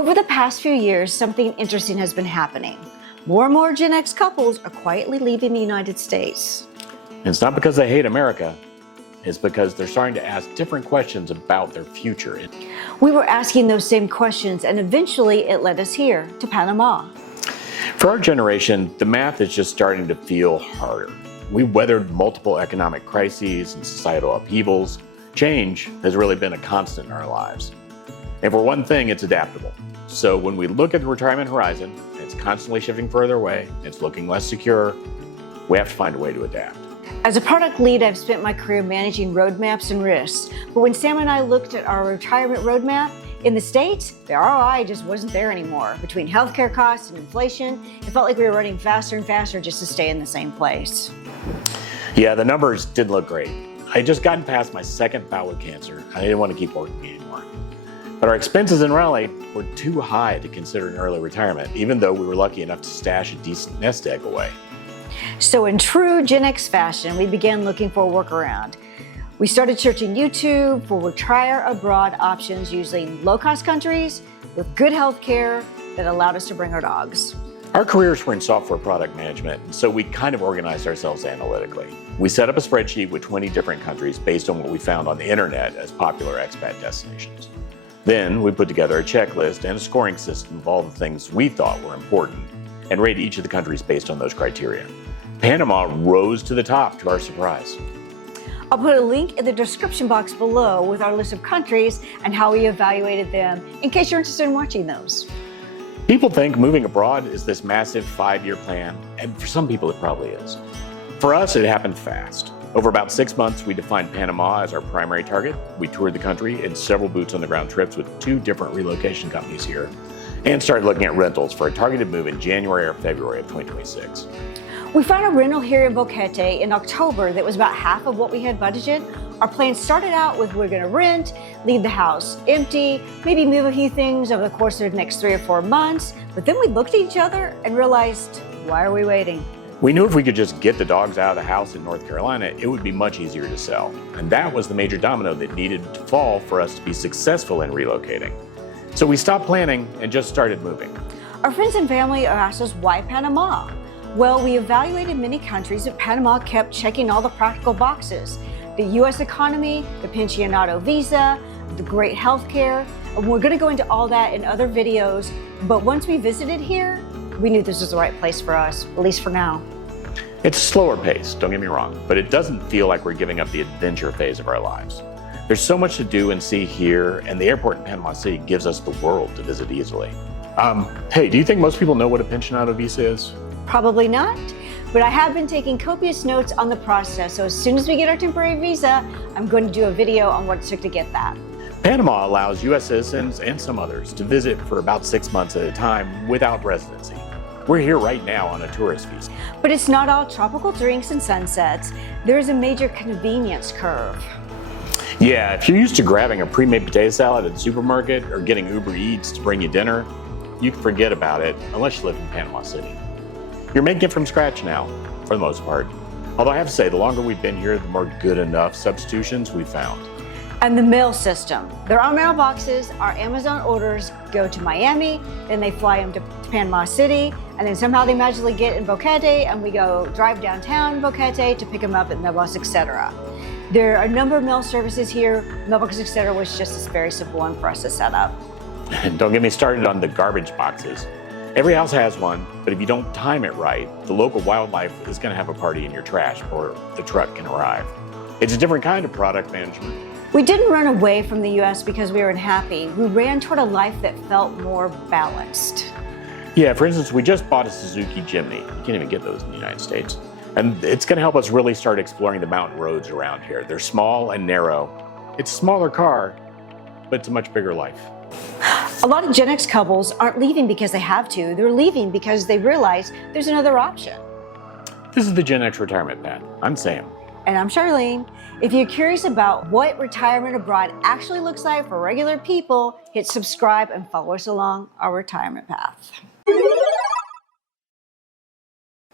Over the past few years, something interesting has been happening. More and more Gen X couples are quietly leaving the United States. And it's not because they hate America. It's because they're starting to ask different questions about their future. We were asking those same questions, and eventually it led us here to Panama. For our generation, the math is just starting to feel harder. We weathered multiple economic crises and societal upheavals. Change has really been a constant in our lives. And for one thing, it's adaptable. So when we look at the retirement horizon, it's constantly shifting further away, it's looking less secure, we have to find a way to adapt. As a product lead, I've spent my career managing roadmaps and risks. But when Sam and I looked at our retirement roadmap, in the States, the ROI just wasn't there anymore. Between healthcare costs and inflation, it felt like we were running faster and faster just to stay in the same place. Yeah, the numbers didn't look great. I had just gotten past my second bout with cancer. I didn't want to keep working anymore. But our expenses in Raleigh were too high to consider an early retirement, even though we were lucky enough to stash a decent nest egg away. So in true Gen X fashion, we began looking for a workaround. We started searching YouTube for retire abroad options, usually in low-cost countries with good health care that allowed us to bring our dogs. Our careers were in software product management, and so we kind of organized ourselves analytically. We set up a spreadsheet with 20 different countries based on what we found on the internet as popular expat destinations. Then we put together a checklist and a scoring system of all the things we thought were important and rated each of the countries based on those criteria. Panama rose to the top to our surprise. I'll put a link in the description box below with our list of countries and how we evaluated them in case you're interested in watching those. People think moving abroad is this massive 5-year plan, and for some people it probably is. For us, it happened fast. Over about 6 months, we defined Panama as our primary target. We toured the country in several boots-on-the-ground trips with 2 different relocation companies here, and started looking at rentals for a targeted move in January or February of 2026. We found a rental here in Boquete in October that was about half of what we had budgeted. Our plan started out with we're going to rent, leave the house empty, maybe move a few things over the course of the next 3 or 4 months. But then we looked at each other and realized, why are we waiting? We knew if we could just get the dogs out of the house in North Carolina, it would be much easier to sell. And that was the major domino that needed to fall for us to be successful in relocating. So we stopped planning and just started moving. Our friends and family asked us, why Panama? Well, we evaluated many countries, but Panama kept checking all the practical boxes. The U.S. economy, the pensionado visa, the great health care. And we're going to go into all that in other videos. But once we visited here, we knew this was the right place for us, at least for now. It's a slower pace, don't get me wrong, but it doesn't feel like we're giving up the adventure phase of our lives. There's so much to do and see here, and the airport in Panama City gives us the world to visit easily. Hey, do you think most people know what a pensionado visa is? Probably not, but I have been taking copious notes on the process. So as soon as we get our temporary visa, I'm going to do a video on what it took to get that. Panama allows U.S. citizens and some others to visit for about 6 months at a time without residency. We're here right now on a tourist visa. But it's not all tropical drinks and sunsets. There is a major convenience curve. Yeah, if you're used to grabbing a pre-made potato salad at the supermarket or getting Uber Eats to bring you dinner, you can forget about it unless you live in Panama City. You're making it from scratch now, for the most part. Although I have to say, the longer we've been here, the more good enough substitutions we've found. And the mail system. There are mailboxes. Our Amazon orders go to Miami, then they fly them to Panama City, and then somehow they magically get in Boquete, and we go drive downtown Boquete to pick them up at mailbox, etc. There are a number of mail services here. Mailbox, etc. was just a very simple one for us to set up. And don't get me started on the garbage boxes. Every house has one, but if you don't time it right, the local wildlife is going to have a party in your trash before the truck can arrive. It's a different kind of product management. We didn't run away from the U.S. because we were unhappy. We ran toward a life that felt more balanced. Yeah, for instance, we just bought a Suzuki Jimny. You can't even get those in the United States. And it's going to help us really start exploring the mountain roads around here. They're small and narrow. It's a smaller car, but it's a much bigger life. A lot of Gen X couples aren't leaving because they have to. They're leaving because they realize there's another option. This is the Gen X Retirement Path. I'm Sam. And I'm Charlene. If you're curious about what retirement abroad actually looks like for regular people, hit subscribe and follow us along our retirement path.